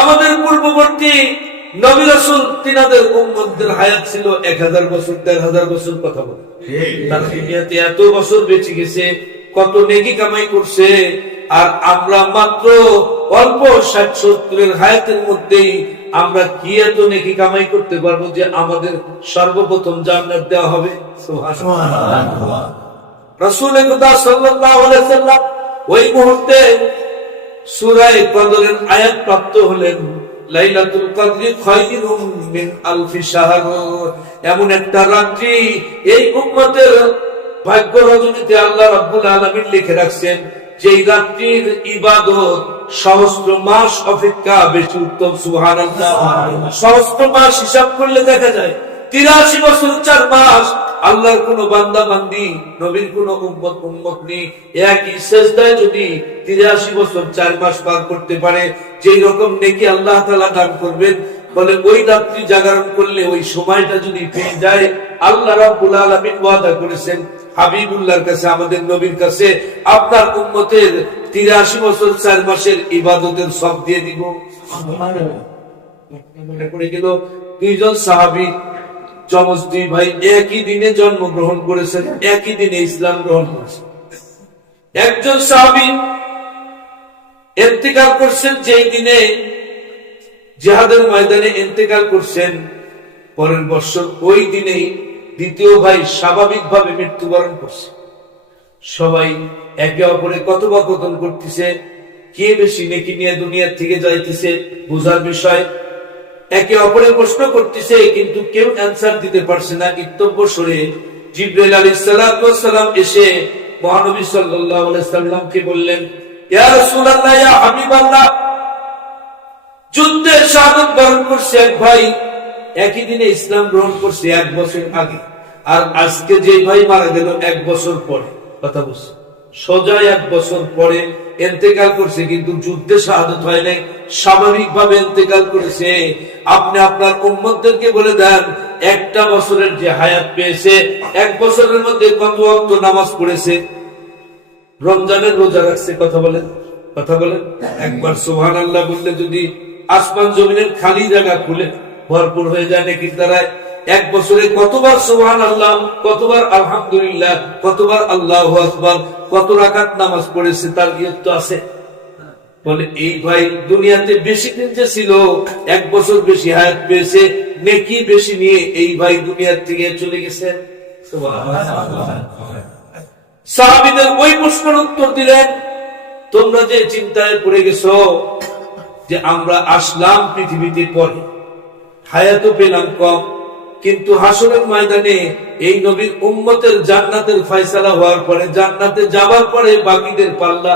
আমাদের পূর্ববর্তী নবী রাসূল তিনাদের উম্মতদের হায়াত ছিল এক হাজার বছর দেড় হাজার বছর কথা বলে। তার দুনিয়াতে এত বছর বেঁচে গেছে কত নেকি কামাই করছে আর আমরা মাত্র অল্প ষাট সত্তরের হায়াতের মধ্যেই আমরা কি এত নেকি কামাই করতে পারব যে আমাদের সর্বপ্রথম জান্নাত দেওয়া হবে। রাসূল খুদা সাল্লাল্লাহু আলাইহি সাল্লাম ওই মুহূর্তে সূরায়ে কদরের আয়াত প্রাপ্ত হলেন লাইলাতুল কদরি খায়রুম মিন আলফি শাহর। এমন একটা রাত্রি এই উম্মতের ভাগ্য রজনীতে আল্লাহ রাব্বুল আলামিন লিখে রাখছেন যেই রাত্রির ইবাদত সহস্র মাস অপেক্ষা বেশি উত্তম সুবহানাল্লাহ। সহস্র মাস হিসাব করলে দেখা যায় তিরাশি বছর চার মাস আল্লাহর কোন বান্দা বান্দি নবীর কোন উম্মত উম্মত নেই। একই শেষদায় যদি তিরাশি বছর চার মাস পার করতে পারে যেই রকম নেকি আল্লাহ তালা দান করবেন বলে ওই রাত্রি জাগরণ করলে ওই সময়টা যদি পেয়ে যায় আল্লাহ রাব্বুল আলামিন ওয়াদা করেছেন হাবিবুল্লাহর কাছে আমাদের নবীর কাছে আপনার উম্মতের তিরাশি বছর চার মাসের ইবাদতের সব দিয়ে দিব। পড়ে গেল দুইজন সাহাবি যমজ দুই ভাই একই দিনে জন্মগ্রহণ করেছেন, একই দিনে ইসলাম গ্রহণ করেছেন। একজন সাহাবি ইন্তেকাল করছেন, যেই দিনে জেহাদের ময়দানে করছেন, পরের বছর ওই দিনেই দ্বিতীয় ভাই স্বাভাবিকভাবে মৃত্যুবরণ করছে। সবাই একে অপরে কথোপকথন করতেছে, কে বেশি নেকি নিয়ে দুনিয়ার থেকে যাইতেছে, বোঝার বিষয় একে অপরে প্রশ্ন করতেছে, কিন্তু কেউ অ্যান্সার দিতে পারছে না। ইত্যব্য সরে জিব্রাইল আলাইহিস সালাম এসে মহানবী সাল্লামকে বললেন রাসূলুল্লাহ হাবিবাল্লাহ। যুদ্ধে শাহাদত বরণ করছে এক ভাই। একই দিনে ইসলাম গ্রহণ করছে এক বছর আগে। আর আজকে যে ভাই মারা গেল এক বছর পরে। কথা বলছে। সোজা এক বছর পরে এন্তেকাল করছে, কিন্তু যুদ্ধে শাহাদত হয় নাই। এন্তেকাল করেছে। আপনি আপনার বলে দেন, একটা বছরের যে হায়াত পেয়েছে, এক বছরের মধ্যে কত অক্ত নামাজ পড়েছে? রমজানের রোজা রাখছে, কথা বলেন কথা বলেন। একবার সোহান আল্লাহ বললে যদি আসমান জমিনের খালি জায়গা খুলে ভরপুর হয়ে যায় নাকি দ্বারায় এক বছরে কতবার সোহান আল্লাহ কতবার আলহামদুলিল্লাহ, কতবার আল্লাহ আকবার, কত রাকাত নামাজ পড়েছে তার ইয়ত তো আছে? বলে, এই ভাই দুনিয়াতে বেশি দিন যে ছিল, এক বছর বেশি হায়াত পেয়েছে, নেকি বেশি নিয়ে এই ভাই দুনিয়ার থেকে চলে গেছে? সাহাবিদের ওই প্রশ্নের উত্তর দিলেন, তোমরা যে চিন্তায় পড়ে গেছো যে আমরা আসলাম পৃথিবীতে পরে, হায়াতও পেলাম কম কিন্তু হাসনের ময়দানে এই নবীর উম্মতের জান্নাতের ফয়সালা হওয়ার পরে, জান্নাতে যাবার পরে বাকিদের পাল্লা